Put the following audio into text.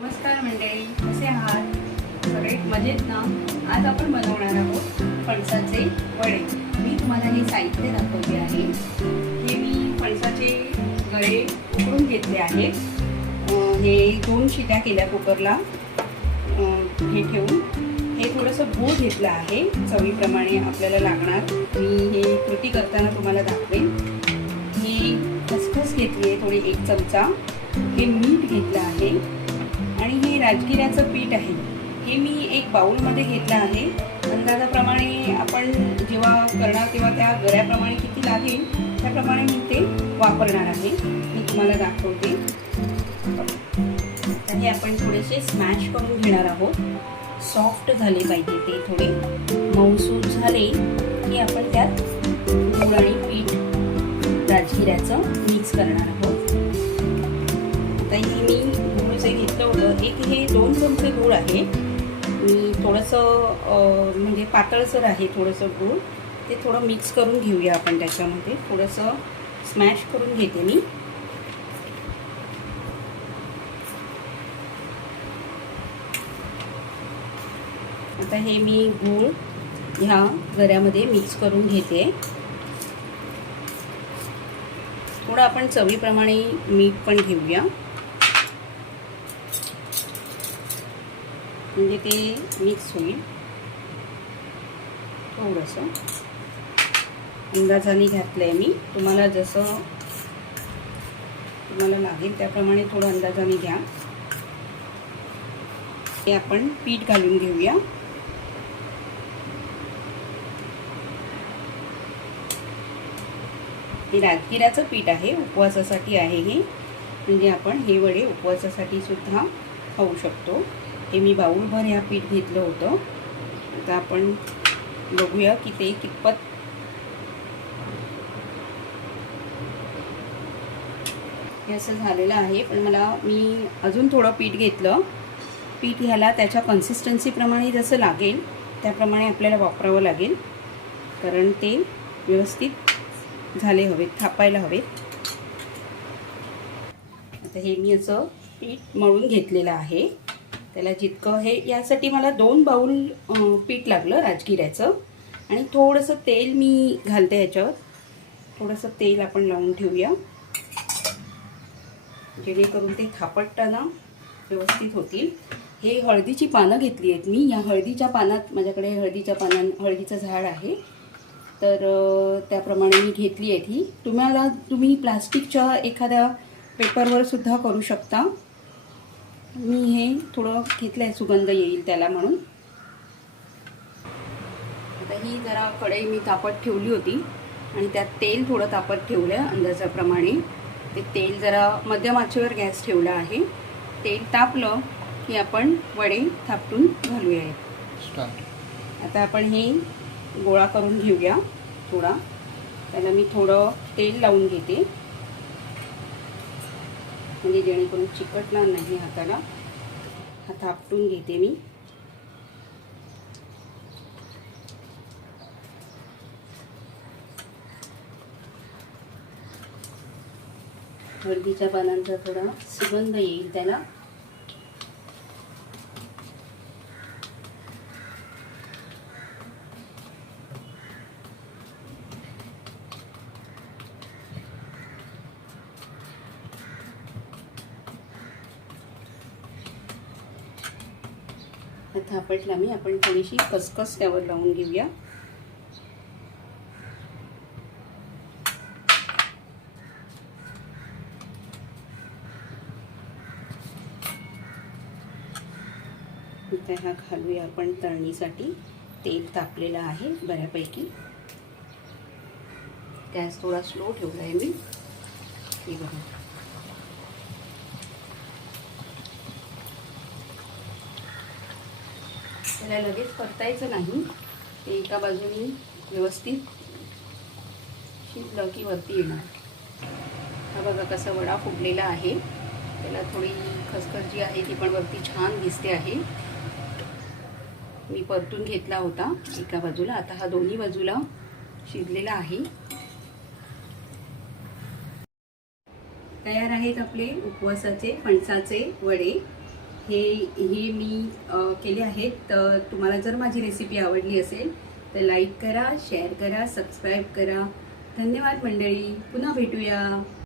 नमस्कार मंडळी, कसे आहात? सगळे मजेत ना? आज आपण बनवणार आहोत फणसाचे वडे. मी तुम्हाला हे साहित्य दाखवते आहे. हे मी फणसाचे गळे उकडून घेतले आहेत. हे 2 शिट्या केल्या कुकरला. हे ठेवून हे थोडंसं गूळ घेतलं आहे, चवीप्रमाणे आपल्याला लागणार. मी हे कृती करताना तुम्हाला दाखवेन. ही खसखस घेतली आहे थोडी 1 चमचा. हे मीठ घेतलं आहे आणि हे राजगिऱ्याचं पीठ आहे. हे मी एक बाउलमध्ये घेतलं आहे. अंदाजाप्रमाणे आपण जेव्हा करणार तेव्हा त्या गऱ्याप्रमाणे किती लागेल त्याप्रमाणे मी ते वापरणार आहे. मी तुम्हाला दाखवते. तर हे आपण थोडेसे स्मॅश करून घेणार आहोत. सॉफ्ट झाले पाहिजे ते, थोडे मऊसूत झाले की आपण त्यात गूळ आणि पीठ राजगिऱ्याचं मिक्स करणार आहोत. आता हे मी गूळ जे घेतलं होतं, हे 2 चमचे गूळ आहे. मी थोडंसं म्हणजे पातळसर आहे थोडंसं गूळ. ते थोडं मिक्स करून घेऊया आपण त्याच्यामध्ये. थोडंसं स्मॅश करून घेते मी. आता हे मी गूळ ह्या गऱ्यामध्ये मिक्स करून घेते. थोडं आपण चवीप्रमाणे मीठ पण घेऊया, म्हणजे ते मिक्स होईल. थोडंसं अंदाजाने घातलं आहे मी. तुम्हाला जसं तुम्हाला लागेल त्याप्रमाणे थोडं अंदाजाने घ्या. हे आपण पीठ घालून घेऊया. हे राजगिऱ्याचं पीठ आहे, उपवासासाठी आहे हे. म्हणजे आपण हे वडे उपवासासाठी सुद्धा खाऊ शकतो. हे मी बाउलभर ह्या पीठ घेतलं होतं. आता आपण बघूया की ते कितपत हे असं झालेलं आहे. पण मी अजून थोडं पीठ घेतलं. पीठ ह्याला त्याच्या कन्सिस्टन्सीप्रमाणे जसं लागेल त्याप्रमाणे आपल्याला वापरावं लागेल, कारण ते व्यवस्थित झाले हवेत, थापायला हवेत. आता हे मी असं पीठ मळून घेतलेलं आहे. त्याला जितकं हे, यासाठी मला 2 बाउल पीठ लागलं राजगिऱ्याचं. आणि थोडंसं तेल मी घालते ह्याच्यावर. थोडंसं तेल आपण लावून ठेवूया, जेणेकरून ते थापटताना व्यवस्थित होतील. हे हळदीची पानं घेतली आहेत मी. या हळदीच्या पानात, माझ्याकडे हळदीचं झाड आहे, तर त्याप्रमाणे मी घेतली आहे ही. तुम्ही प्लास्टिकच्या एखाद्या पेपरवर सुद्धा करू शकता. मी हे थोडं घेतलं आहे, सुगंध येईल त्याला म्हणून. आता ही जरा कढई मी तापत ठेवली होती आणि त्यात तेल थोडं तापत ठेवलं आहे अंदाजाप्रमाणे. ते तेल जरा मध्यम आचेवर गॅस ठेवला आहे. तेल तापलं की आपण वडे थापटून घालूया. आता आपण हे गोळा करून घेऊया थोडा. त्याला मी थोडं तेल लावून घेते, म्हणजे जेणेकरून चिकटणार नाही हाताला. हा थापटून घेते मी. हळदीच्या पानांचा थोडा सुगंध येईल त्याला. थापटला मी. आपण थोडीशी खसखस त्यावर लावून घेऊया. आता हा घालूया आपण तळणीसाठी. तेल तापलेलं आहे बऱ्यापैकी. गॅस थोडा स्लो ठेवला आहे मी. हे बघा, त्याला लगेच परतायचं नाही. ते एका बाजूने व्यवस्थित शिजलं की वरती येणार. हा बघा कसा वडा फुटलेला आहे. त्याला थोडी खसखस जी आहे ती पण वरती छान दिसते आहे. मी परतून घेतला होता एका बाजूला. आता हा दोन्ही बाजूला शिजलेला आहे. तयार आहेत आपले उपवासाचे फणसाचे वडे. हे मी केले आहेत. तर तुम्हाला जर माझी रेसिपी आवडली असेल तर लाईक करा, शेअर करा, सबस्क्राईब करा. धन्यवाद मंडळी, पुन्हा भेटूया.